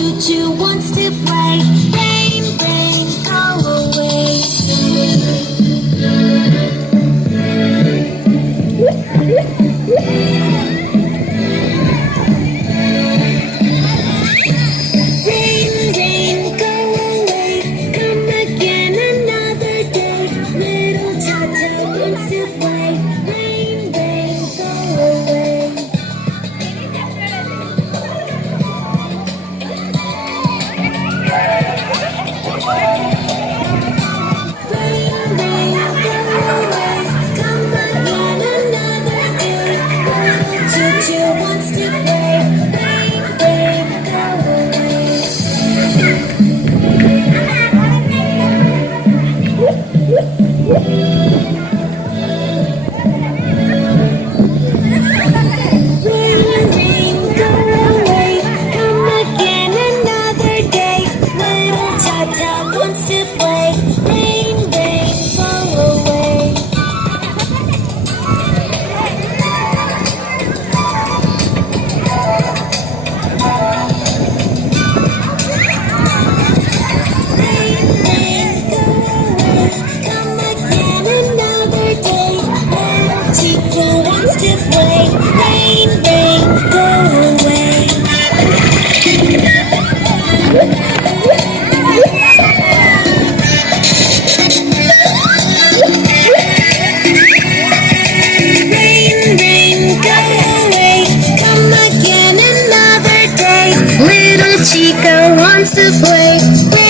Choo-choo wants to play. Rain, rain, go away. Rain, rain, go away. Come again another day. Little Tata wants to play. Rain, rain, go away. Wants to play. Rain, rain, go away. Rain, rain, go away. Come again another day. Little Chico wants to play. Rain, rain, go away. Little Chico wants to play.